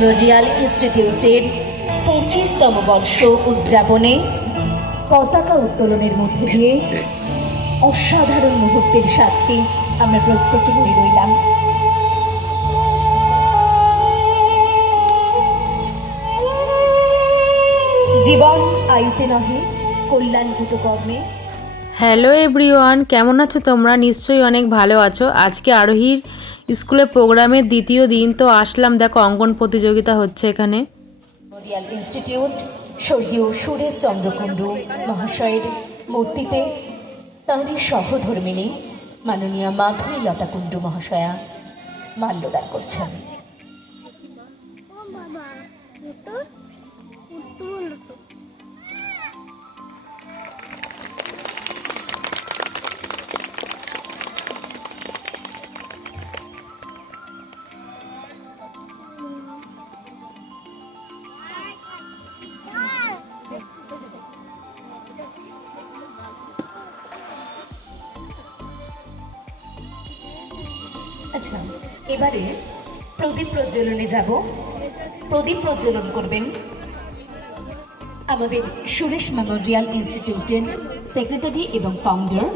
Memorial ইনস্টিটিউটের 25তম বর্ষ উদযাপনে পতাকা উত্তোলনের মধ্যে দিয়ে অসাধারণ মুহূর্তের সাক্ষী আমরা প্রত্যেকে হয়ে রইলাম। জীবন আয়ুতে নহে, কল্যাণ দ্রুত কর্মে। হ্যালো এভরিওয়ান, কেমন আছো তোমরা? নিশ্চয়ই অনেক ভালো আছো। আজকে আরোহীর স্কুলে প্রোগ্রামের দ্বিতীয় দিন, তো আসলাম, দেখো অঙ্কন প্রতিযোগিতা হচ্ছে এখানে। মেমোরিয়াল ইনস্টিটিউট স্বর্গীয় সুরেশ চন্দ্র কুণ্ডু মহাশয়ের মূর্তিতে তাঁরই সহধর্মিণী মাননীয় মাধুরী লতা কুণ্ডু মহাশয়া মাল্যদান করছেন। আচ্ছা, এবারে প্রদীপ প্রজ্বলনে যাব। প্রদীপ প্রজ্বলন করবেন আমাদের সুরেশ মেমোরিয়াল ইনস্টিটিউটের সেক্রেটারি এবং ফাউন্ডার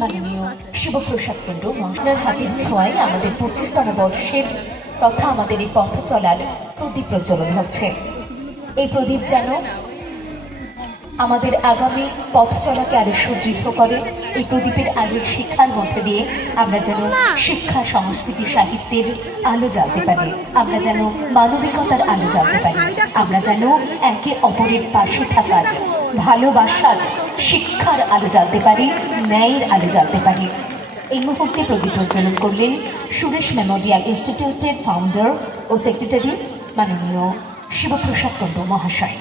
মাননীয় শিবপ্রসাদ কুণ্ডু মহাশয়ের হাতের ছোঁয়ায় আমাদের 25তম বর্ষের তথা আমাদের এই পথ চলার প্রদীপ প্রজ্বলন হচ্ছে। এই প্রদীপ যেন আমাদের আগামী পথ চলাকে আরো সুদৃঢ় করে। এই প্রদীপের আলোর শিক্ষার মধ্যে দিয়ে আমরা যেন শিক্ষা, সংস্কৃতি, সাহিত্যের আলো জ্বালতে পারি, আমরা যেন মানবিকতার আলো জ্বালতে পারি, আমরা যেন একে অপরের পাশে থাকার, ভালোবাসার, শিক্ষার আলো জ্বালতে পারি, ন্যায়ের আলো জ্বালতে পারি। এই মুহূর্তে প্রদীপ প্রজ্বলন করলেন সুরেশ মেমোরিয়াল ইনস্টিটিউটের ফাউন্ডার ও সেক্রেটারি মাননীয় শিবপ্রসাদ কুণ্ডু মহাশয়।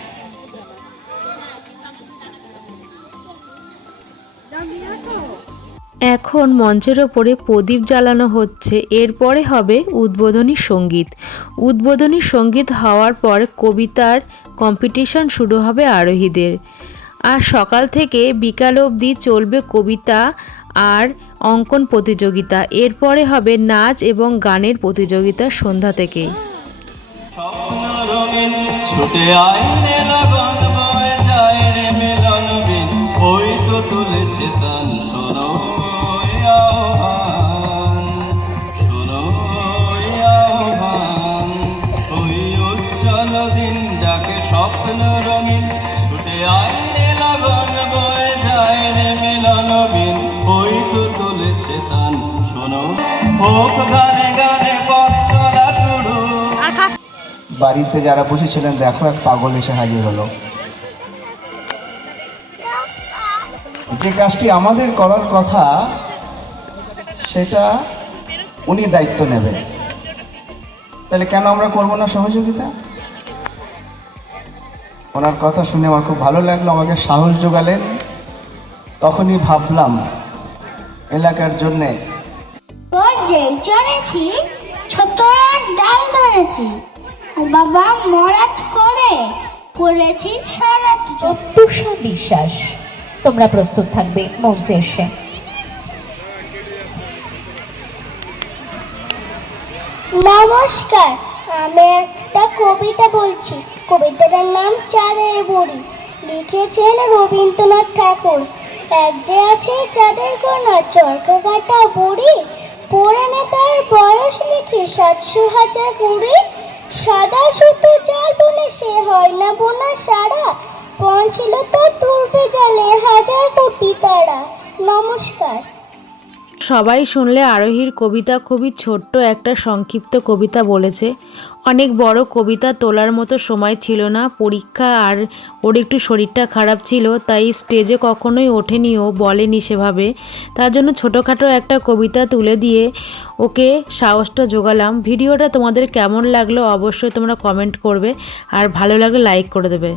এখন মঞ্চের ওপরে প্রদীপ জ্বালানো হচ্ছে, এরপরে হবে উদ্বোধনী সঙ্গীত। উদ্বোধনী সঙ্গীত হওয়ার পর কবিতার কম্পিটিশন শুরু হবে আরোহীদের। আর সকাল থেকে বিকাল অবধি চলবে কবিতা আর অঙ্কন প্রতিযোগিতা। এরপরে হবে নাচ এবং গানের প্রতিযোগিতা সন্ধ্যা থেকেই। ছুটে আয় রে লগন বয়ে যায় রে মিলন বিন, ওই তো তুলেছে তান, শোনো আহ্বান, শোনো আহ্বান, ওই উজ্জ্বল দিন ডাকে স্বপ্ন রঙিন, ছুটে আয় রে লগন বয়ে যায় রে মিলন বিন, ওই তো তুলেছে তান, শোনো হোক গানে গানে পথ চলা শুরু। বাড়িতে যারা বসেছিলেন দেখো এক পাগল এসে হাজির হলো। যে কাজটি আমাদের করার কথা সেটা উনি দায়িত্ব নেবেন, তাহলে কেন আমরা করব না সহযোগিতা? ওনার কথা শুনে আমার খুব ভালো লাগলো, আমাকে সাহস জোগালেন। তখনই ভাবলাম এলাকার জন্যে যেই চড়েছি ছোট ডাল ধরেছি, বাবা মরাট করে করেছি সারাট। প্রত্যুষা বিশ্বাস, তোমরা প্রস্তুত থাকবে মঞ্চে এসে। নমস্কার, আমি একটা কবিতা বলছি। কবিতাটার নাম চাঁদের বুড়ি, লিখেছেন রবীন্দ্রনাথ ঠাকুর। এক যে আছে চাঁদের কোনা চরকা কাটা বুড়ি, পড়ে নে তার বয়স লিখি 700,020। সাদা সুতো যার বনে সে হয় না বোনা সারা, পৌঁছিল তো তুরবে জালে 1000 কোটি তারা। নমস্কার। সবাই শুনলে আরোহীর কবিতা খুবই ছোট্ট একটা সংক্ষিপ্ত কবিতা বলেছে। অনেক বড় কবিতা তোলার মতো সময় ছিল না, পরীক্ষা আর ওর একটু শরীরটা খারাপ ছিল, তাই স্টেজে কখনোই ওঠেনি, ও বলেনি সেভাবে। তার জন্য ছোটোখাটো একটা কবিতা তুলে দিয়ে ওকে সাহসটা জোগালাম। ভিডিওটা তোমাদের কেমন লাগলো অবশ্যই তোমরা কমেন্ট করবে, আর ভালো লাগলে লাইক করে দেবে।